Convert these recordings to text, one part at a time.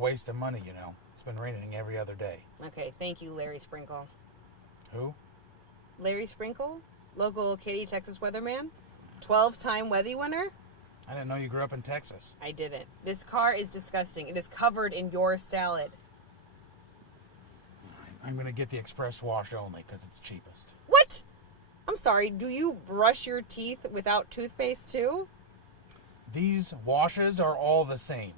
waste of money, you know. It's been raining every other day. Okay, thank you, Larry Sprinkle. Who? Larry Sprinkle? Local Katy, Texas weatherman? 12-time Weathy winner? I didn't know you grew up in Texas. I didn't. This car is disgusting. It is covered in your salad. I'm going to get the express wash only because it's cheapest. What? I'm sorry, do you brush your teeth without toothpaste too? These washes are all the same.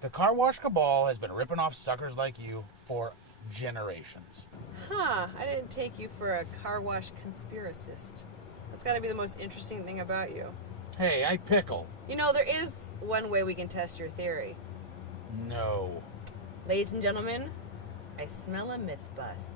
The car wash cabal has been ripping off suckers like you for generations. Huh, I didn't take you for a car wash conspiracist. That's got to be the most interesting thing about you. Hey, I pickle. You know, there is one way we can test your theory. No. Ladies and gentlemen, I smell a myth bust.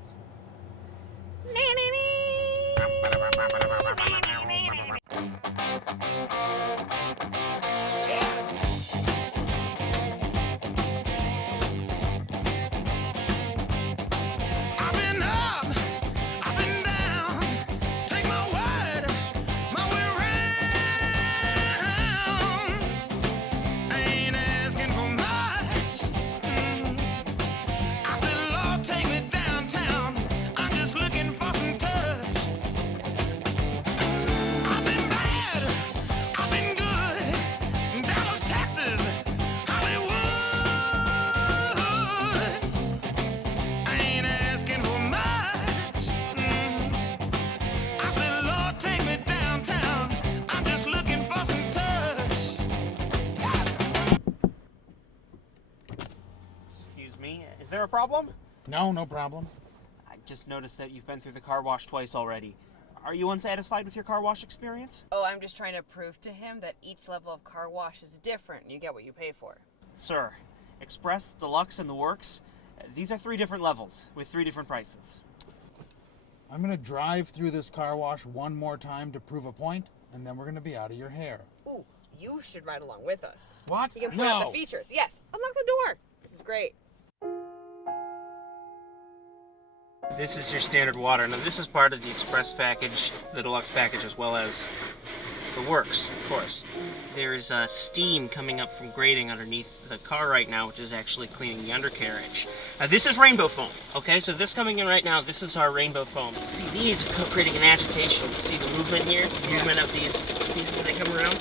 Is there a problem? No, no problem. I just noticed that you've been through the car wash twice already. Are you unsatisfied with your car wash experience? Oh, I'm just trying to prove to him that each level of car wash is different. You get what you pay for. Sir, Express, Deluxe, and the works, these are 3 different levels with 3 different prices. I'm going to drive through this car wash one more time to prove a point, and then we're going to be out of your hair. Ooh, you should ride along with us. What? You can point out the features. Yes, unlock the door. This is great. This is your standard water. Now this is part of the Express package, the Deluxe package, as well as the works, of course. There's steam coming up from grating underneath the car right now, which is actually cleaning the undercarriage. This is rainbow foam, okay? So this coming in right now, this is our rainbow foam. See, these creating an agitation. See the movement here? The movement of these pieces as they come around?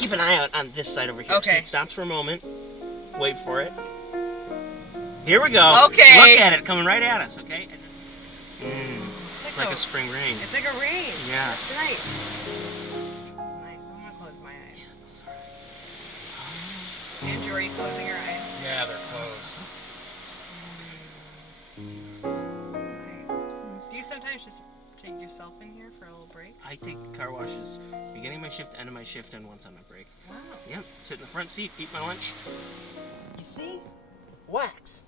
Keep an eye out on this side over here. Okay. See, it stops for a moment. Wait for it. Here we go. Okay. Look at it, coming right at us, okay? It's like a spring rain. It's like a rain. Yeah. It's nice. Nice. I'm going to close my eyes. Andrew, are you closing your eyes? Yeah, they're closed. Do you sometimes just take yourself in here for a little break? I take car washes beginning of my shift, end of my shift, and once on my break. Wow. Yep. Sit in the front seat, eat my lunch. You see? Wax.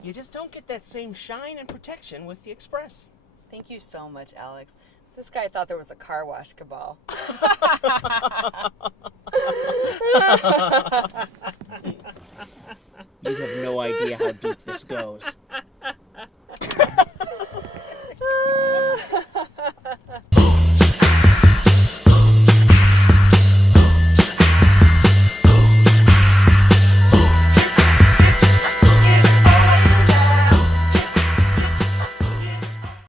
You just don't get that same shine and protection with the Express. Thank you so much, Alex. This guy thought there was a car wash cabal. You have no idea how deep this goes.